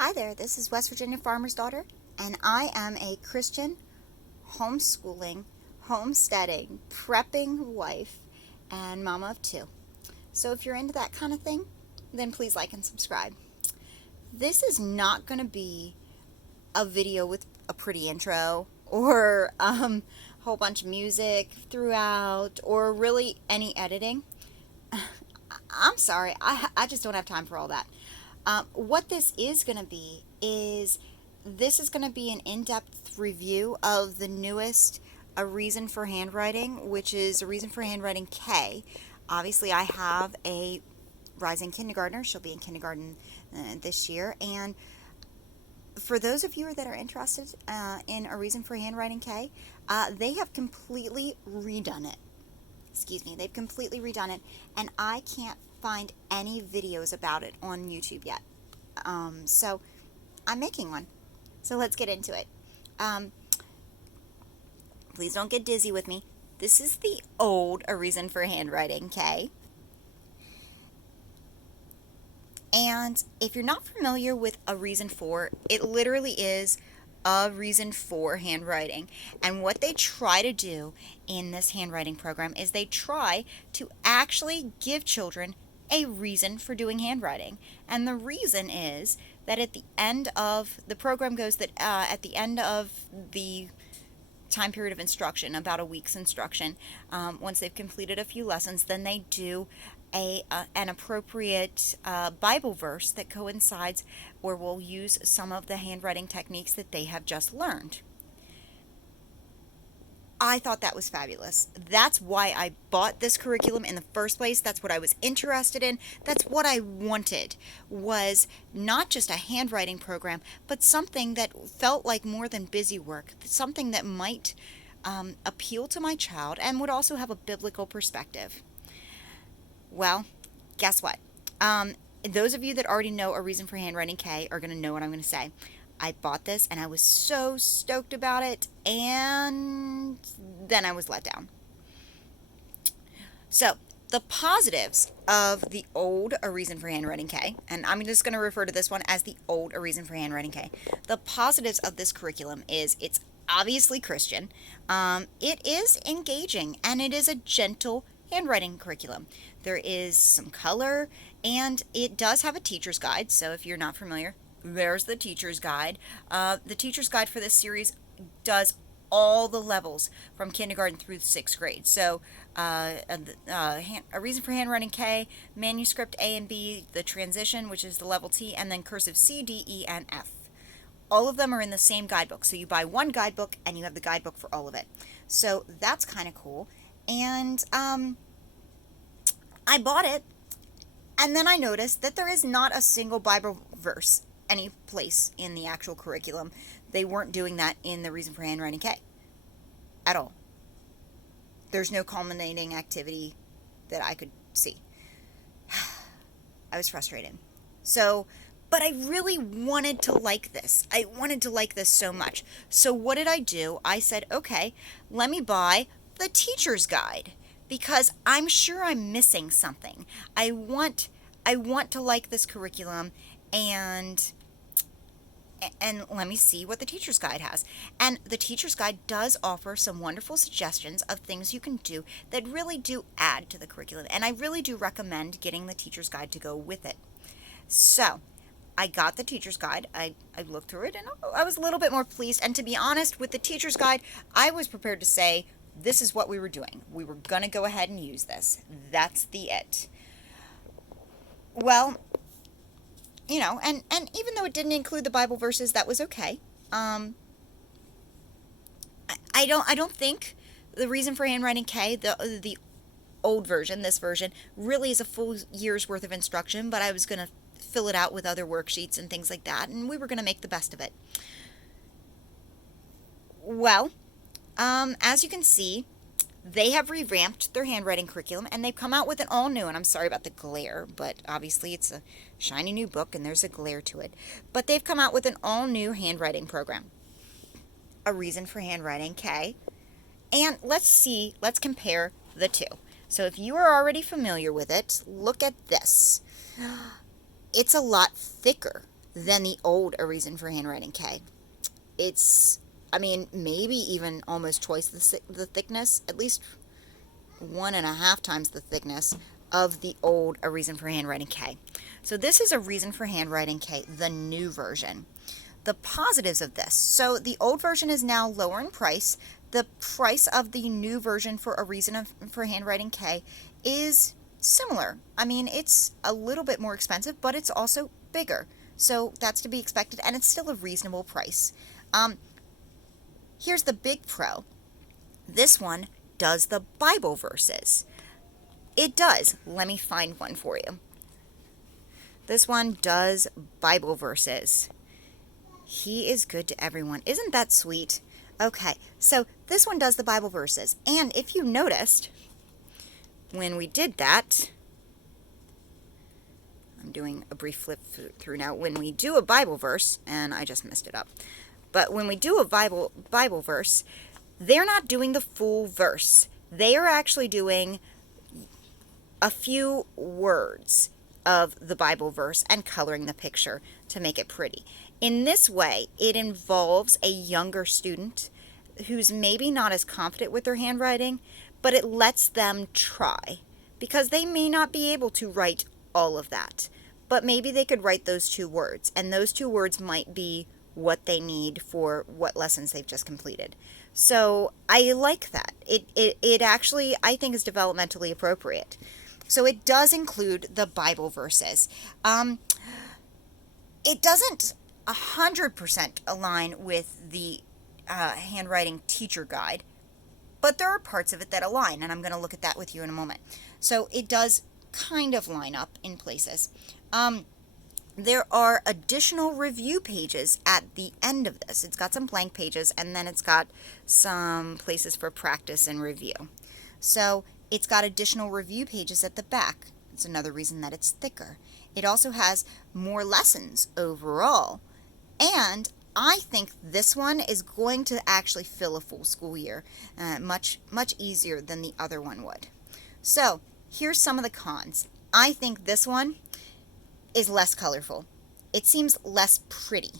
Hi there, this is West Virginia Farmer's Daughter, and I am a Christian, homeschooling, homesteading, prepping wife, and mama of two. So if you're into that kind of thing, then please like and subscribe. This is not going to be a video with a pretty intro or a whole bunch of music throughout or really any editing. I'm sorry, I just don't have time for all that. What this is going to be is this is going to be an in-depth review of the newest A Reason for Handwriting, which is A Reason for Handwriting K. Obviously, I have a rising kindergartner. She'll be in kindergarten this year. And for those of you that are interested in A Reason for Handwriting K, they have completely redone it. They've completely redone it, and I can't find any videos about it on YouTube yet. So I'm making one. So let's get into it. Please don't get dizzy with me. This is the old A Reason for Handwriting K. And if you're not familiar with A Reason For, it literally is a reason for handwriting. And what they try to do in this handwriting program is they try to actually give children a reason for doing handwriting. And the reason is that at the end of the program goes that at the end of the time period of instruction, about a week's instruction, once they've completed a few lessons, then they do an appropriate Bible verse that coincides or will use some of the handwriting techniques that they have just learned. I thought that was fabulous. That's why I bought this curriculum in the first place. That's what I was interested in. That's what I wanted, was not just a handwriting program, but something that felt like more than busy work, something that might appeal to my child and would also have a biblical perspective. Well, guess what? Those of you that already know A Reason for Handwriting K are going to know what I'm going to say. I bought this and I was so stoked about it, and then I was let down. So, the positives of the old A Reason for Handwriting K, and I'm just going to refer to this one as the old A Reason for Handwriting K. The positives of this curriculum is it's obviously Christian, it is engaging, and it is a gentle handwriting curriculum. There is some color, and it does have a teacher's guide, so if you're not familiar, there's the teacher's guide. The teacher's guide for this series does all the levels from kindergarten through the 6th grade. So A Reason for Handwriting K, manuscript A and B, the transition, which is the level T, and then cursive C, D, E, and F. All of them are in the same guidebook. So you buy one guidebook and you have the guidebook for all of it. So that's kind of cool. And I bought it, and then I noticed that there is not a single Bible verse any place in the actual curriculum. They weren't doing that in the Reason for Handwriting K at all. There's no culminating activity that I could see. I was frustrated. So, but I really wanted to like this. I wanted to like this so much. So what did I do? I said, okay, let me buy the teacher's guide, because I'm sure I'm missing something. I want to like this curriculum, and let me see what the teacher's guide has. And the teacher's guide does offer some wonderful suggestions of things you can do that really do add to the curriculum. And I really do recommend getting the teacher's guide to go with it. So I got the teacher's guide. I looked through it, and I was a little bit more pleased. And to be honest, with the teacher's guide, I was prepared to say this is what we were doing. We were going to go ahead and use this. That's the it. Well, and even though it didn't include the Bible verses, that was okay. I don't think the Reason for Handwriting K, the old version, this version, really is a full year's worth of instruction, but I was going to fill it out with other worksheets and things like that, and we were going to make the best of it. Well, as you can see, they have revamped their handwriting curriculum, and they've come out with an all new, and I'm sorry about the glare, but obviously it's a shiny new book and there's a glare to it. But they've come out with an all new handwriting program, A Reason for Handwriting K. And let's compare the two. So if you are already familiar with it, look at this. It's a lot thicker than the old A Reason for Handwriting K. It's, I mean, maybe even almost twice the thickness, at least 1.5 times the thickness of the old A Reason for Handwriting K. So this is A Reason for Handwriting K, the new version. The positives of this. So the old version is now lower in price. The price of the new version for A Reason for Handwriting K is similar. I mean, it's a little bit more expensive, but it's also bigger. So that's to be expected, and it's still a reasonable price. Here's the big pro. This one does the Bible verses. It does. Let me find one for you. This one does Bible verses. He is good to everyone. Isn't that sweet? Okay, so this one does the Bible verses. And if you noticed, when we did that, I'm doing a brief flip through now. When we do a Bible verse, and I just messed it up, but when we do a Bible verse, they're not doing the full verse. They are actually doing a few words of the Bible verse and coloring the picture to make it pretty. In this way, it involves a younger student who's maybe not as confident with their handwriting, but it lets them try, because they may not be able to write all of that, but maybe they could write those 2 words, and those 2 words might be what they need for what lessons they've just completed. So I like that. It actually, I think, is developmentally appropriate. So it does include the Bible verses. It doesn't 100% align with the handwriting teacher guide, but there are parts of it that align, and I'm going to look at that with you in a moment. So it does kind of line up in places. There are additional review pages at the end of this. It's got some blank pages, and then it's got some places for practice and review. So it's got additional review pages at the back. It's another reason that it's thicker. It also has more lessons overall. And I think this one is going to actually fill a full school year much easier than the other one would. So here's some of the cons. I think this one is less colorful. It seems less pretty.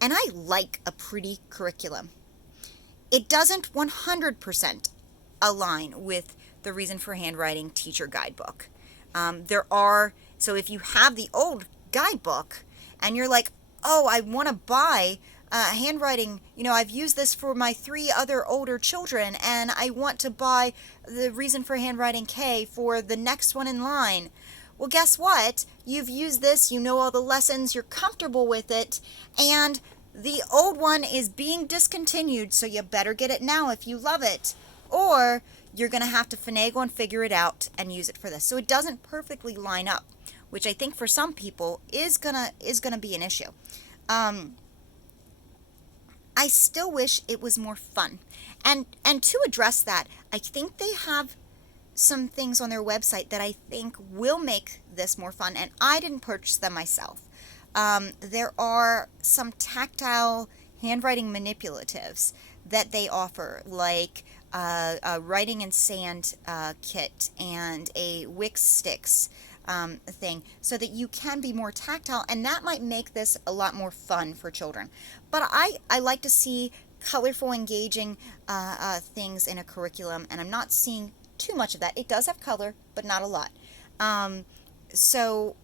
And I like a pretty curriculum. It doesn't 100% align with the Reason for Handwriting teacher guidebook. So if you have the old guidebook and you're like, oh, I want to buy handwriting, I've used this for my 3 other older children, and I want to buy the Reason for Handwriting K for the next one in line. Well, guess what? You've used this, you know all the lessons, you're comfortable with it, and the old one is being discontinued, so you better get it now if you love it. Or you're going to have to finagle and figure it out and use it for this. So it doesn't perfectly line up, which I think for some people is gonna be an issue. I still wish it was more fun. And to address that, I think they have some things on their website that I think will make this more fun, and I didn't purchase them myself. There are some tactile handwriting manipulatives that they offer, like a writing and sand kit and a Wix sticks thing, so that you can be more tactile, and that might make this a lot more fun for children. But I like to see colorful, engaging things in a curriculum, and I'm not seeing too much of that. It does have color, but not a lot. So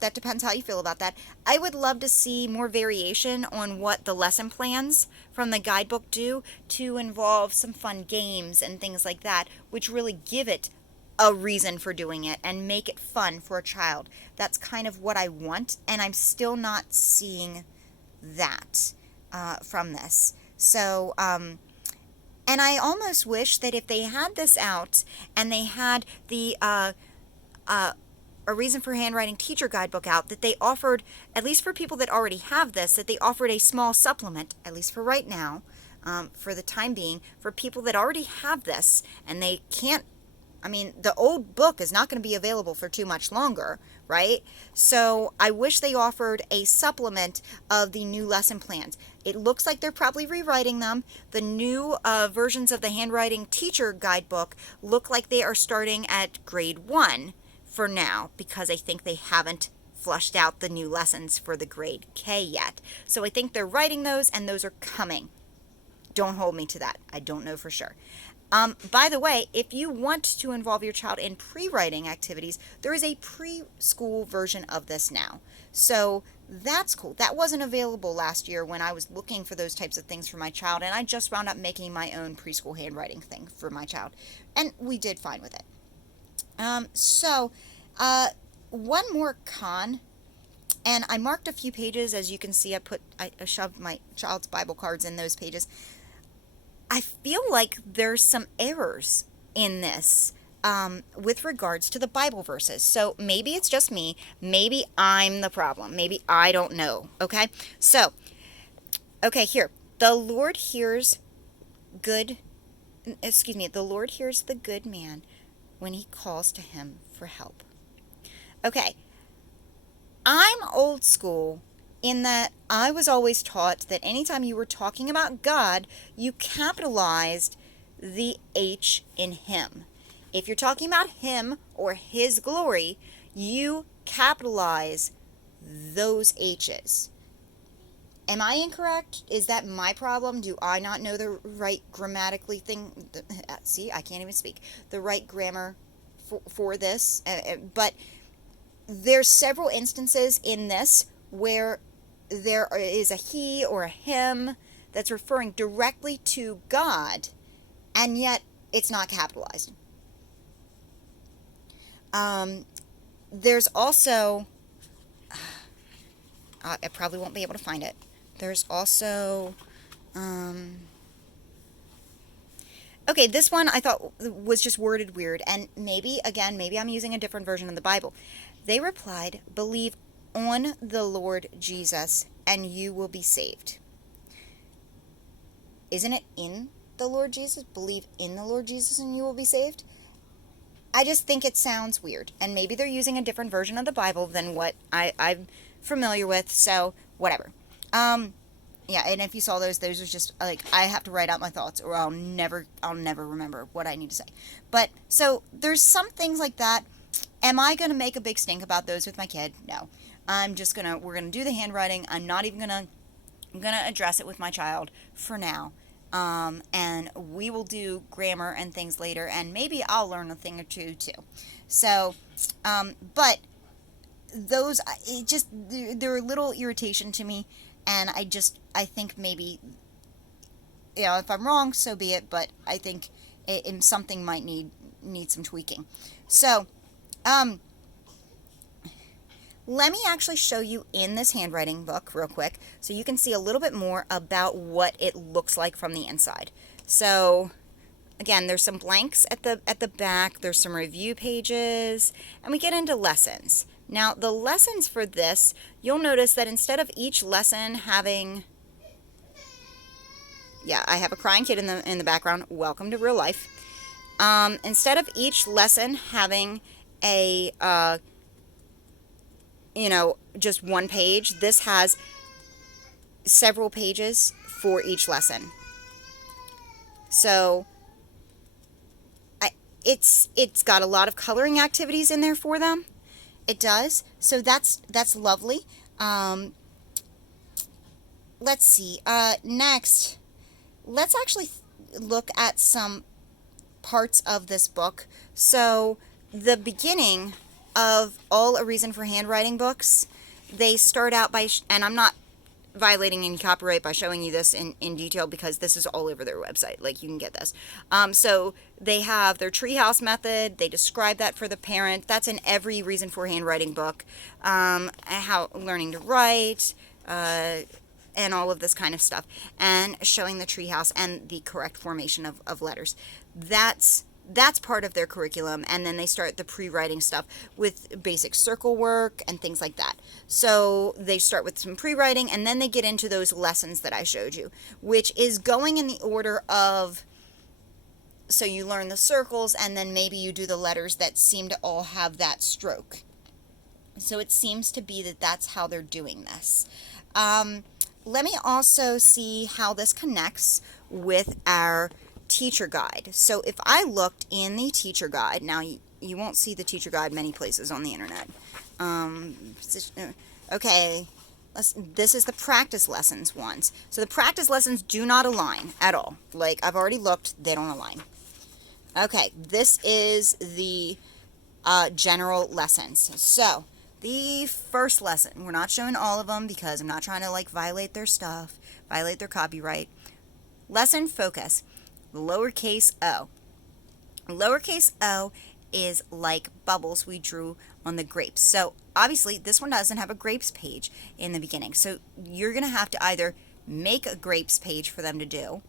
that depends how you feel about that. I would love to see more variation on what the lesson plans from the guidebook do, to involve some fun games and things like that, which really give it a reason for doing it and make it fun for a child. That's kind of what I want, and I'm still not seeing that from this. So, and I almost wish that if they had this out and they had the A Reason for Handwriting teacher guidebook out, that they offered, at least for people that already have this, that they offered a small supplement, at least for right now, for the time being, for people that already have this and they can't, the old book is not going to be available for too much longer, right? So I wish they offered a supplement of the new lesson plans. It looks like they're probably rewriting them. The new versions of the handwriting teacher guidebook look like they are starting at grade 1 for now, because I think they haven't flushed out the new lessons for the grade K yet. So I think they're writing those, and those are coming. Don't hold me to that. I don't know for sure. By the way, if you want to involve your child in pre-writing activities, there is a preschool version of this now. So that's cool. That wasn't available last year when I was looking for those types of things for my child, and I just wound up making my own preschool handwriting thing for my child, and we did fine with it. One more con, and I marked a few pages. As you can see, I shoved my child's Bible cards in those pages. I feel like there's some errors in this with regards to the Bible verses. So maybe it's just me. Maybe I'm the problem. Maybe I don't know. Okay? So, here. The Lord hears the Lord hears the good man when he calls to him for help. Okay. I'm old school in that I was always taught that anytime you were talking about God, you capitalized the H in him. If you're talking about him or his glory, you capitalize those H's. Am I incorrect? Is that my problem? Do I not know the right grammatically thing? See, I can't even speak. The right grammar for this. But there's several instances in this where there is a he or a him that's referring directly to God, and yet it's not capitalized. There's also, I probably won't be able to find it. There's also, okay, this one I thought was just worded weird, and maybe I'm using a different version of the Bible. They replied, "Believe on the Lord Jesus, and you will be saved." Isn't it in the Lord Jesus? Believe in the Lord Jesus, and you will be saved? I just think it sounds weird, and maybe they're using a different version of the Bible than what I'm familiar with, so whatever. Yeah, and if you saw those are just, like, I have to write out my thoughts, or I'll never remember what I need to say. But, so, there's some things like that. Am I going to make a big stink about those with my kid? No. We're going to do the handwriting. I'm not even I'm going to address it with my child for now. And we will do grammar and things later, and maybe I'll learn a thing or two too. So, but those, they're a little irritation to me, and I think maybe, if I'm wrong, so be it, but I think something might need some tweaking. So, let me actually show you in this handwriting book real quick so you can see a little bit more about what it looks like from the inside. So again, there's some blanks at the back, there's some review pages, and we get into lessons. Now the lessons for this, you'll notice that instead of each lesson having, yeah, I have a crying kid in the background, welcome to real life. Instead of each lesson having a just one page, this has several pages for each lesson. So it's got a lot of coloring activities in there for them. It does. So that's lovely. Let's see. Next, let's actually look at some parts of this book. So the beginning of all A Reason for Handwriting books, they start out by, and I'm not violating any copyright by showing you this in detail because this is all over their website, like you can get this. So they have their treehouse method, they describe that for the parent, that's in every Reason for Handwriting book, how learning to write, and all of this kind of stuff, and showing the treehouse and the correct formation of letters. That's part of their curriculum, and then they start the pre-writing stuff with basic circle work and things like that. So they start with some pre-writing, and then they get into those lessons that I showed you, which is going in the order of, so you learn the circles, and then maybe you do the letters that seem to all have that stroke. So it seems to be that that's how they're doing this. Let me also see how this connects with our teacher guide. So if I looked in the teacher guide, now you won't see the teacher guide many places on the internet, Okay, this is the practice lessons ones. So the practice lessons do not align at all. Like, I've already looked, they don't align. Okay, this is the general lessons. So, the first lesson, we're not showing all of them because I'm not trying to, like, violate their stuff, violate their copyright. Lesson focus, lowercase o. Lowercase o is like bubbles we drew on the grapes. So obviously this one doesn't have a grapes page in the beginning. So you're going to have to either make a grapes page for them to do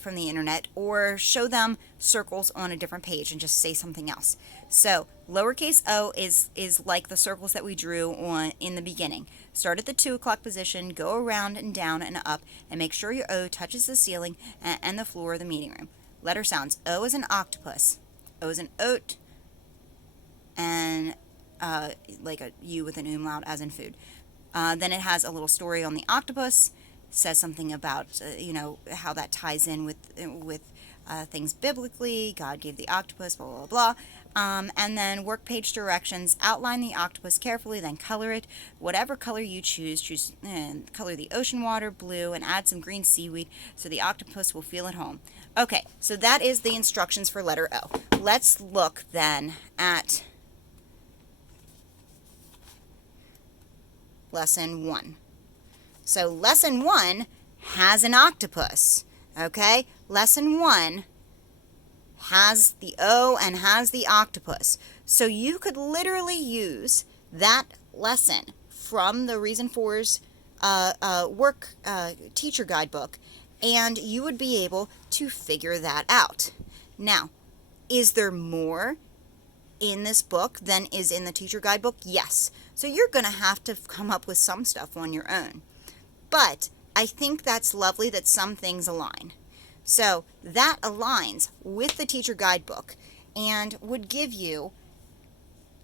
from the internet, or show them circles on a different page and just say something else. So lowercase o is like the circles that we drew on in the beginning. Start at the 2 o'clock position, go around and down and up, and make sure your O touches the ceiling and the floor of the meeting room. Letter sounds. O is an octopus. O is an oat, and like a U with an umlaut as in food. Then it has a little story on the octopus, says something about, how that ties in with things biblically. God gave the octopus, blah, blah, blah. And then work page directions. Outline the octopus carefully, then color it. Whatever color you choose, color the ocean water blue and add some green seaweed so the octopus will feel at home. Okay, so that is the instructions for letter O. Let's look then at lesson 1. So lesson 1 has an octopus, okay? Lesson 1 has the O and has the octopus. So you could literally use that lesson from the Reason For's work teacher guidebook, and you would be able to figure that out. Now, is there more in this book than is in the teacher guidebook? Yes. So you're going to have to come up with some stuff on your own. But I think that's lovely that some things align. So that aligns with the teacher guidebook and would give you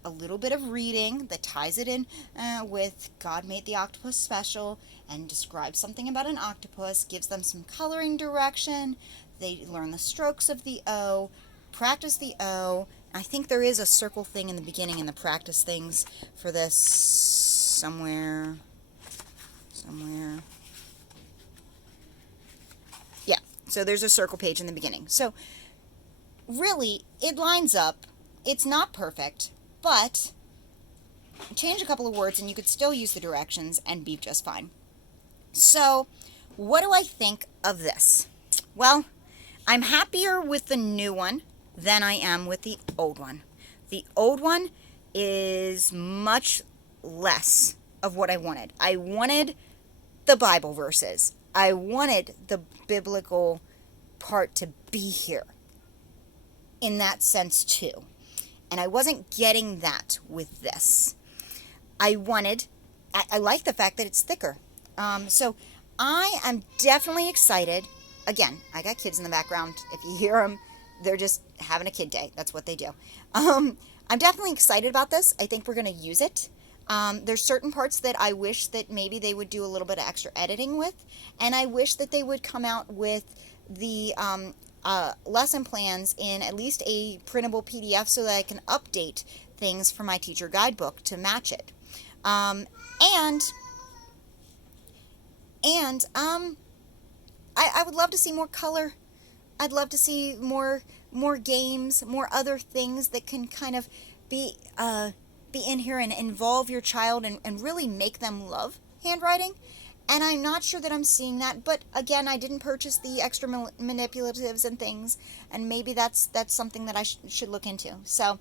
a little bit of reading that ties it in with God made the octopus special, and describes something about an octopus, gives them some coloring direction. They learn the strokes of the O, practice the O. I think there is a circle thing in the beginning in the practice things for this somewhere. Yeah, so there's a circle page in the beginning. So really, it lines up. It's not perfect, but change a couple of words and you could still use the directions and be just fine. So what do I think of this? Well, I'm happier with the new one than I am with the old one. The old one is much less of what I wanted. I wanted the Bible verses. I wanted the biblical part to be here in that sense too. And I wasn't getting that with this. I like the fact that it's thicker. So I am definitely excited. Again, I got kids in the background. If you hear them, they're just having a kid day. That's what they do. I'm definitely excited about this. I think we're going to use it. There's certain parts that I wish that maybe they would do a little bit of extra editing with, and I wish that they would come out with the lesson plans in at least a printable PDF so that I can update things for my teacher guidebook to match it. I would love to see more color. I'd love to see more games, more other things that can kind of be in here and involve your child and really make them love handwriting. And I'm not sure that I'm seeing that, but again, I didn't purchase the extra manipulatives and things, and maybe that's something that I should look into. So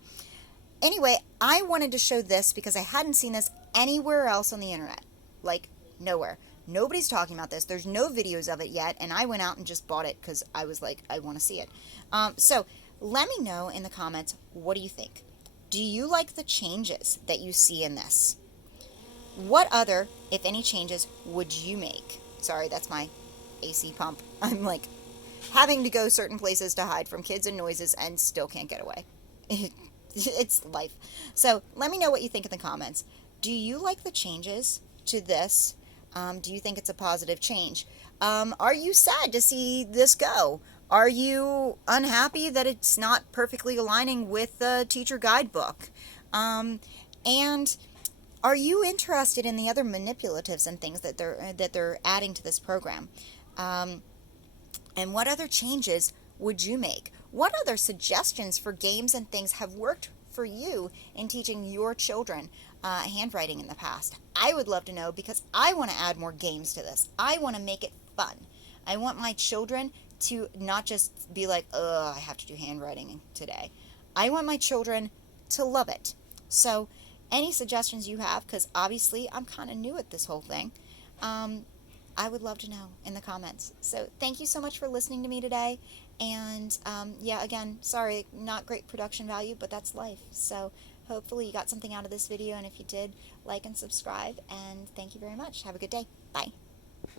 anyway, I wanted to show this because I hadn't seen this anywhere else on the internet. Like, nowhere. Nobody's talking about this. There's no videos of it yet, and I went out and just bought it because I was like, I want to see it. So let me know in the comments, what do you think? Do you like the changes that you see in this? What other, if any, changes would you make? Sorry, that's my AC pump. I'm like having to go certain places to hide from kids and noises and still can't get away. It's life. So let me know what you think in the comments. Do you like the changes to this? Do you think it's a positive change? Are you sad to see this go? Are you unhappy that it's not perfectly aligning with the teacher guidebook? And are you interested in the other manipulatives and things that they're adding to this program? Um, and what other changes would you make? What other suggestions for games and things have worked for you in teaching your children handwriting in the past? I would love to know, because I want to add more games to this. I want to make it fun. I want my children to not just be like, I have to do handwriting today. I want my children to love it. So, any suggestions you have, because obviously I'm kind of new at this whole thing, um, I would love to know in the comments. So thank you so much for listening to me today. And yeah, again, sorry, not great production value, but that's life. So hopefully you got something out of this video. And if you did, like and subscribe. And thank you very much. Have a good day. Bye.